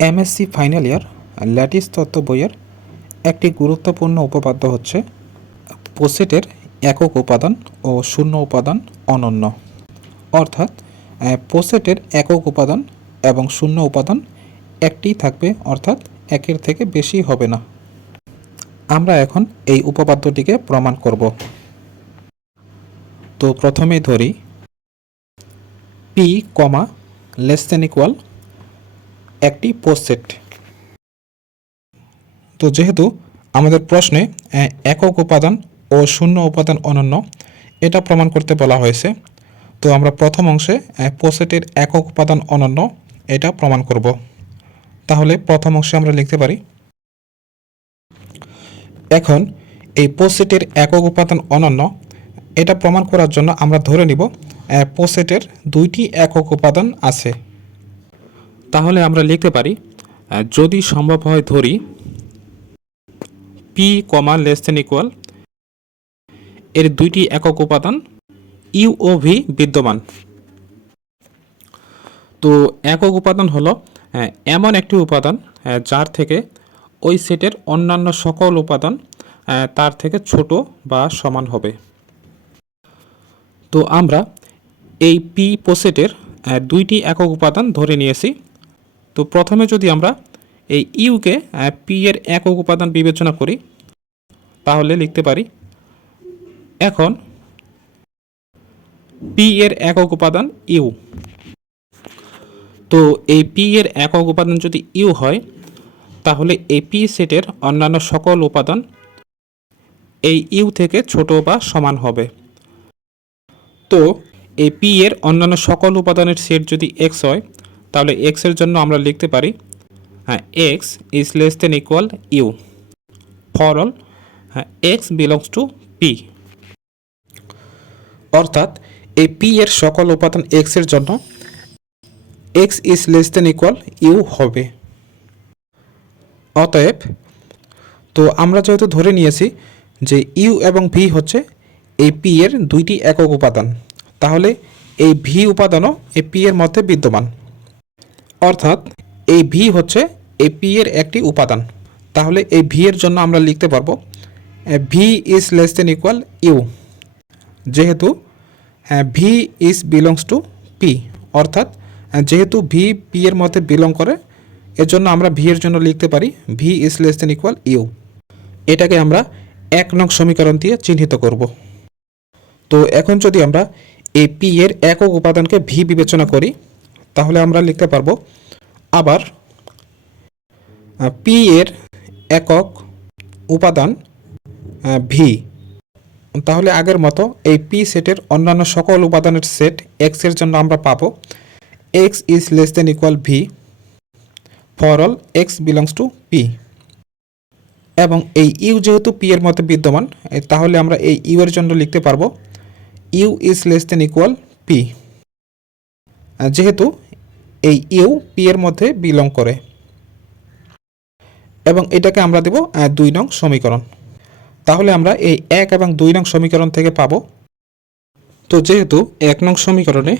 MSc final year lattice তত্ত্ব বইয়ের একটি গুরুত্বপূর্ণ উপপাদ্য হচ্ছে পোসেটের একক উপাদান ও শূন্য উপাদান অনন্য। অর্থাৎ পোসেটের একক উপাদান এবং শূন্য উপাদান একটিই থাকবে, অর্থাৎ একের থেকে বেশি হবে না। আমরা এখন এই উপপাদ্যটিকে প্রমাণ করব। তো প্রথমেই ধরি পি কমা লেস দেন ইকুয়াল একটি পোসেট। তো যেহেতু আমাদের প্রশ্নে একক উপাদান ও শূন্য উপাদান অনন্য এটা প্রমাণ করতে বলা হয়েছে, তো আমরা প্রথম অংশে পোসেটের একক উপাদান অনন্য এটা প্রমাণ করব। তাহলে প্রথম অংশে আমরা লিখতে পারি, এখন এই পোসেটের একক উপাদান অনন্য এটা প্রমাণ করার জন্য আমরা ধরে নিব পোসেটের দুইটি একক উপাদান আছে। তাহলে আমরা লিখতে পারি, যদি সম্ভব হয় ধরি পি কমা লেস দেন ইকুয়াল এর দুইটি একক উপাদান ইউ ও ভি বিদ্যমান। তো একক উপাদান হলো এমন একটি উপাদান যার থেকে ওই সেটের অন্যান্য সকল উপাদান তার থেকে ছোট বা সমান হবে। তো আমরা এই পি পোসেটের দুইটি একক উপাদান ধরে নিয়েছি। তো প্রথমে যদি আমরা এই ইউকে পি এর একক উপাদান বিবেচনা করি তাহলে লিখতে পারি, এখন পি এর একক উপাদান ইউ। তো এই পি এর একক উপাদান যদি ইউ হয় তাহলে এই পি সেটের অন্যান্য সকল উপাদান এই ইউ থেকে ছোট বা সমান হবে। তো এই পি এর অন্যান্য সকল উপাদানের সেট যদি এক্স হয় তাহলে এক্স এর জন্য আমরা লিখতে পারি X is less than equal U for all X belongs to P. অর্থাৎ এই পি এর সকল উপাদান এক্স এর জন্য X is less than equal U হবে। অতএব তো আমরা যেহেতু ধরে নিয়েছি যে ইউ এবং ভি হচ্ছে এই পি এর দুইটি একক উপাদান, তাহলে এই ভি উপাদানও এই পি এর মধ্যে বিদ্যমান। অর্থাৎ এই ভি হচ্ছে এই পি এর একটি উপাদান। তাহলে এই ভি এর জন্য আমরা লিখতে পারবো V is less than equal U, যেহেতু V is belongs to P. অর্থাৎ যেহেতু ভি পি এর মধ্যে বিলং করে এজন্য আমরা ভি এর জন্য লিখতে পারি V is less than equal U. এটাকে আমরা 1 নং সমীকরণ দিয়ে চিহ্নিত করব। তো এখন যদি আমরা এই পি এর একক উপাদানকে ভি বিবেচনা করি তাহলে আমরা লিখতে পারবো আবার পি এর একক উপাদান ভি। তাহলে আগের মতো এই পি সেটের অন্যান্য সকল উপাদানের সেট এক্স এর জন্য আমরা পাবো x is less than equal V for all X belongs to P. এবং এই ইউ যেহেতু পি এর মধ্যে বিদ্যমান তাহলে আমরা এই ইউ এর জন্য লিখতে পারবো U is less than equal P, যেহেতু এই ইউ পি এর মধ্যে বিলং করে। এবং এটাকে আমরা দেব 2 নং সমীকরণ। তাহলে আমরা এই 1 এবং 2 নং সমীকরণ থেকে পাবো, তো যেহেতু 1 নং সমীকরণে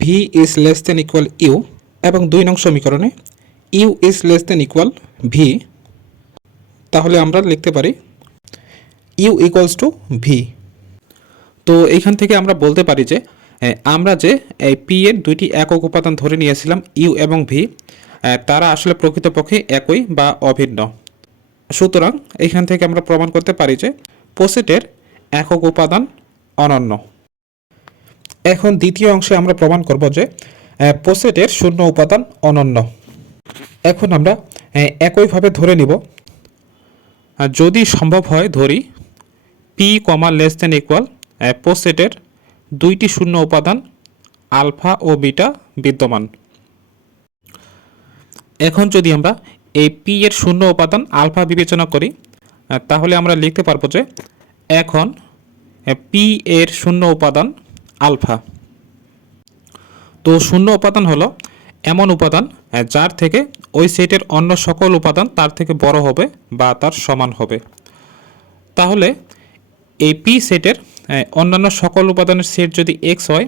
V is less than equal U এবং 2 নং সমীকরণে U is less than equal V, তাহলে আমরা লিখতে পারি ইউ ইকুয়ালস টু ভি। তো এইখান থেকে আমরা বলতে পারি যে আমরা যে এই পি এর দুইটি একক উপাদান ধরে নিয়েছিলাম ইউ এবং ভি, তারা আসলে প্রকৃতপক্ষে একই বা অভিন্ন। সুতরাং এইখান থেকে আমরা প্রমাণ করতে পারি যে পোসেটের একক উপাদান অনন্য। এখন দ্বিতীয় অংশে আমরা প্রমাণ করব যে পোসেটের শূন্য উপাদান অনন্য। এখন আমরা একইভাবে ধরে নিব, যদি সম্ভব হয় ধরি পি কমা লেস দেন ইকুয়াল পোসেটের দুইটি শূন্য উপাদান আলফা ও বিটা বিদ্যমান। এখন যদি আমরা এই পি এর শূন্য উপাদান আলফা বিবেচনা করি তাহলে আমরা লিখতে পারবো যে এখন পি এর শূন্য উপাদান আলফা। তো শূন্য উপাদান হলো এমন উপাদান যার থেকে ওই সেটের অন্য সকল উপাদান তার থেকে বড় হবে বা তার সমান হবে। তাহলে এই পি সেটের অন্যান্য সকল উপাদানের সেট যদি এক্স হয়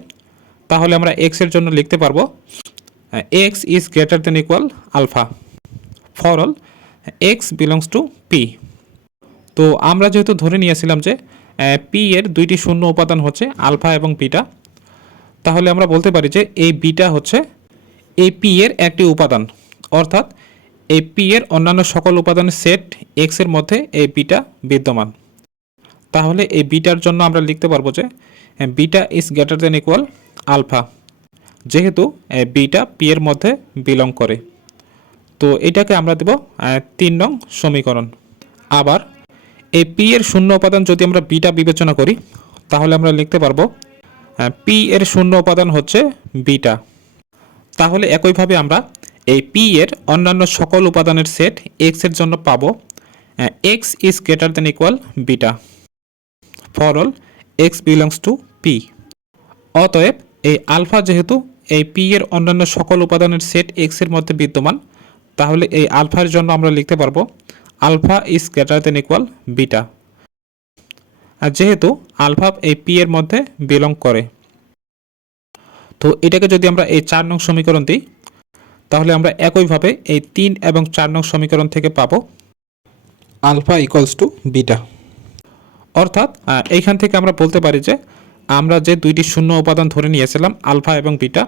তাহলে আমরা এক্স এর জন্য লিখতে পারবো X is greater than equal alpha. For all X belongs to P. তো আমরা যেহেতু ধরে নিয়েছিলাম যে পি এর দুইটি শূন্য উপাদান হচ্ছে আলফা এবং বিটা, তাহলে আমরা বলতে পারি যে এই বিটা হচ্ছে এই পি এর একটি উপাদান, অর্থাৎ এই পি এর অন্যান্য সকল উপাদানের সেট এক্স এর মধ্যে এই বিটা বিদ্যমান। তাহলে এই বিটার জন্য আমরা লিখতে পারবো যে beta is greater than equal alpha, যেহেতু বিটা পি এর মধ্যে বিলং করে। তো এটাকে আমরা দেব 3 নং সমীকরণ। আবার এই পি এর শূন্য উপাদান যদি আমরা বিটা বিবেচনা করি, তাহলে আমরা লিখতে পারবো পি এর শূন্য উপাদান হচ্ছে বিটা। তাহলে একইভাবে আমরা এই পি এর অন্যান্য সকল উপাদানের সেট এক্স এর জন্য পাবো x is greater than equal beta for all X belongs to P. অতএব এই আলফা যেহেতু এই পি এর অন্যান্য সকল উপাদানের সেট এক্স এর মধ্যে বিদ্যমান, তাহলে এই আলফার জন্য আমরা লিখতে পারবো alpha is greater than equal beta. আর যেহেতু আলফা এই পি এর মধ্যে বিলং করে, তো এটাকে যদি আমরা এই 4 নং সমীকরণ দিই, তাহলে আমরা একইভাবে এই 3 এবং 4 নং সমীকরণ থেকে পাবো আলফা ইকুয়ালস টু বিটা। অর্থাৎ এইখান থেকে আমরা বলতে পারি যে আমরা যে দুইটি শূন্য উপাদান ধরে নিয়েছিলাম আলফা এবং বিটা,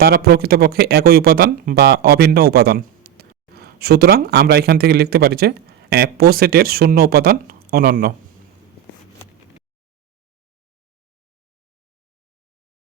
তারা প্রকৃতপক্ষে একই উপাদান বা অভিন্ন উপাদান। সুতরাং আমরা এখান থেকে লিখতে পারি যে প্রো সেটের শূন্য উপাদান অনন্য।